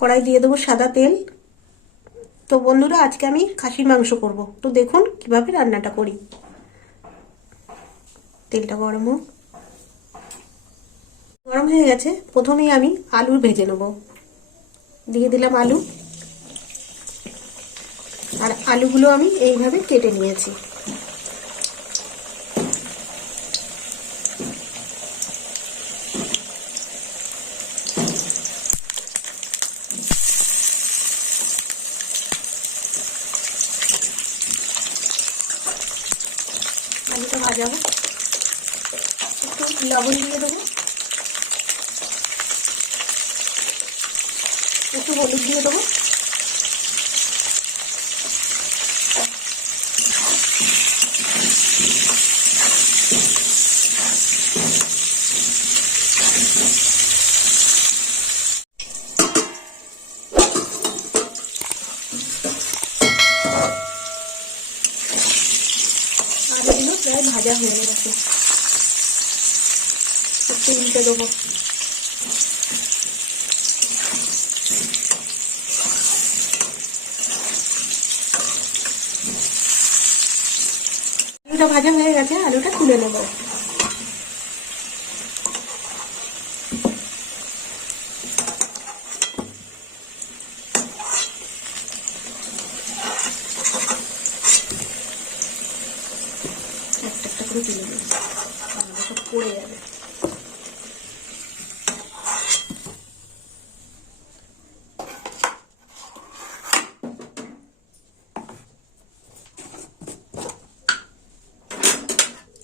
কড়াই দিয়ে দেবো সাদা তেল। তো বন্ধুরা, আজকে আমি খাসির মাংস করব, তো দেখুন কিভাবে রান্নাটা করি। তেলটা গরম হয়ে গেছে। প্রথমেই আমি আলু ভেজে নেব। দিয়ে দিলাম আলু, আর আলুগুলো আমি এইভাবে কেটে নিয়েছি। আলুটা ভাজাবো, একটু লবণ দিয়ে দেবো, একটু হলুদ দিয়ে দেবো। আলুগুলো প্রায় ভাজা হয়ে গেছে, একটু উল্টে দেবো। আলুটা ভাজা হয়ে গেছে, আলুটা তুলে নেব। একটা একটা করে তুলে নেব, তাহলে সব পড়ে যাবে।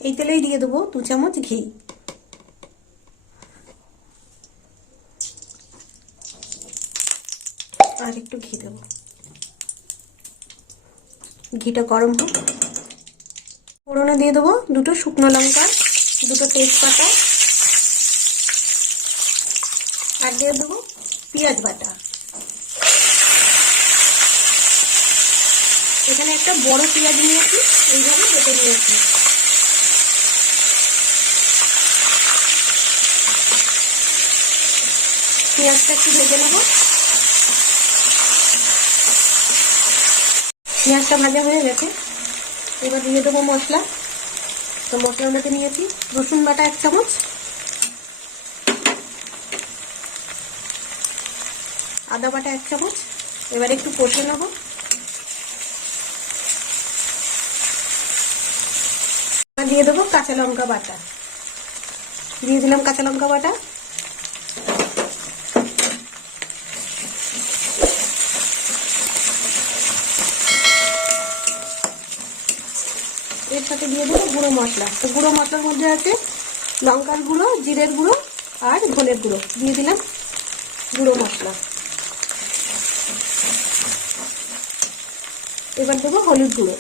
এই তেলেই দিয়ে দেবো 2 চামচ ঘি। আর একটু ঘি দেবো। ঘিটা গরম হোক। ফোড়নে দিয়ে দেবো 2টো শুকনো লঙ্কা, 2টো তেজপাতা, আর দিয়ে দেবো পেঁয়াজ বাটা। এখানে একটা বড় পেঁয়াজ নিয়েছি, এইভাবে কেটে নিয়েছি। পেঁয়াজটা একটু ভেজে নেব। পেঁয়াজটা ভাজা হয়ে গেছে, এবার দিয়ে দেবো মশলা। তো মশলার মধ্যে নিয়েছি রসুন বাটা 1 চামচ, আদা বাটা 1 চামচ। এবার একটু কষে নেব। দিয়ে দেবো কাঁচা লঙ্কা বাটা। দিয়ে দিলাম কাঁচা লঙ্কা বাটা। এর সাথে দিয়ে দেবো গুঁড়ো মশলা। তো গুঁড়ো মশলার মধ্যে আছে লঙ্কার গুঁড়ো, জিরের গুঁড়ো আর ধনের গুঁড়ো। দিয়ে দিলাম গুঁড়ো মশলা। এবার দেবো হলুদ গুঁড়ো।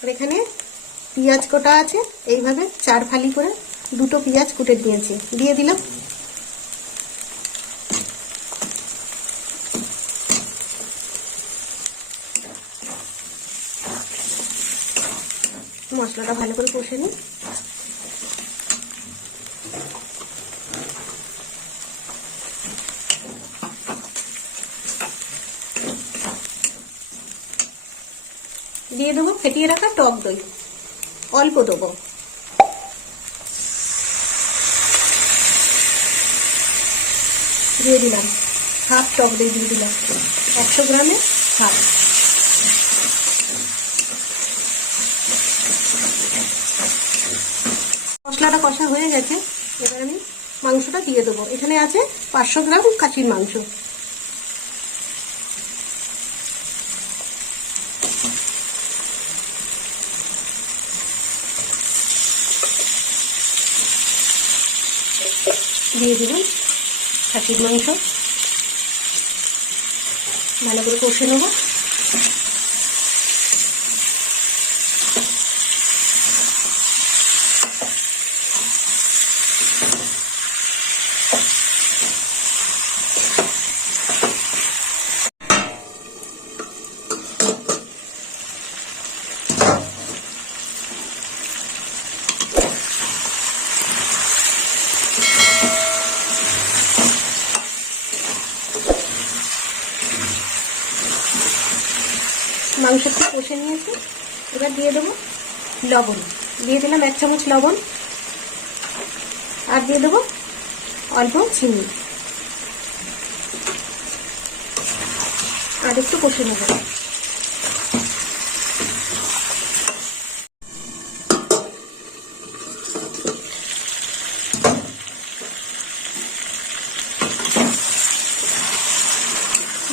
আর এখানে পেঁয়াজ কোটা আছে, এইভাবে 4 ফালি করে 2টো পেঁয়াজ কুটে দিয়েছি, দিয়ে দিলাম। মশলাটা ভালো করে কষে নিই। দিয়ে দেবো ফেটিয়ে রাখা টক দই, অল্প দেবো। দিয়ে দিলাম হাফ টক দই, দিয়ে দিলাম 100 গ্রামে হাফ। মশলাটা কষা হয়ে গেছে, এবার আমি মাংসটা দিয়ে দেবো। এখানে আছে 500 গ্রাম খাসির মাংস। দিয়ে দিলাম খাসির মাংস, ভালো করে কষে নেব। মাংস একটু কষে নিয়েছি। এবার দিয়ে দেবো লবণ, দিয়ে দিলাম 1 চামচ লবণ, আর দিয়ে দেবো অল্প চিনি, আর একটু কষে নেব।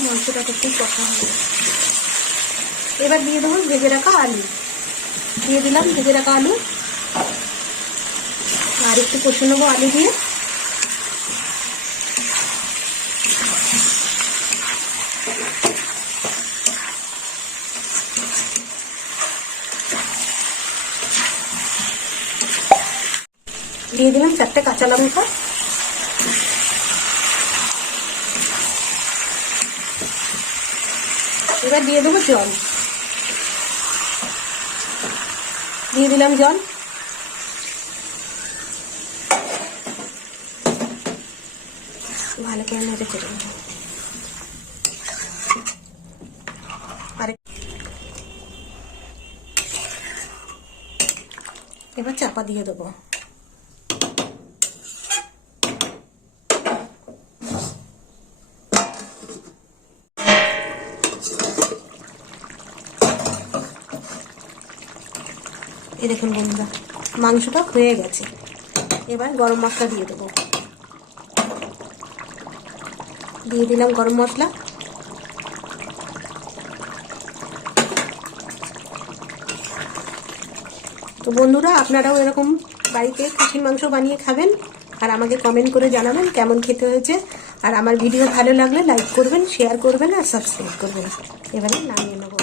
মাংসটা একটু কষা হবে। এবার দিয়ে দেবো ভেজে রাখা আলু, দিয়ে দিলাম ভেজে রাখা আলু, আর একটু কষে নেবো আলু দিয়ে। দিয়ে দিলাম 4টে কাঁচা লঙ্কা, এবার দিয়ে দেবো জল, দিয়ে দিলাম জল, ভালো করে নেড়ে চেড়ে নেব। আর এবার চাপা দিয়ে দেবো। এই দেখুন বন্ধুরা, মাংসটা হয়ে গেছে। এবার গরম মশলা দিয়ে দেবো, দিয়ে দিলাম গরম মশলা, তো বন্ধুরা আপনারাও এরকম বাড়িতে খাসির মাংস বানিয়ে খাবেন, আর আমাকে কমেন্ট করে জানাবেন কেমন খেতে হয়েছে। আর আমার ভিডিও ভালো লাগলে লাইক করবেন, শেয়ার করবেন, আর সাবস্ক্রাইব করবেন। এবারে নামিয়ে নেবো।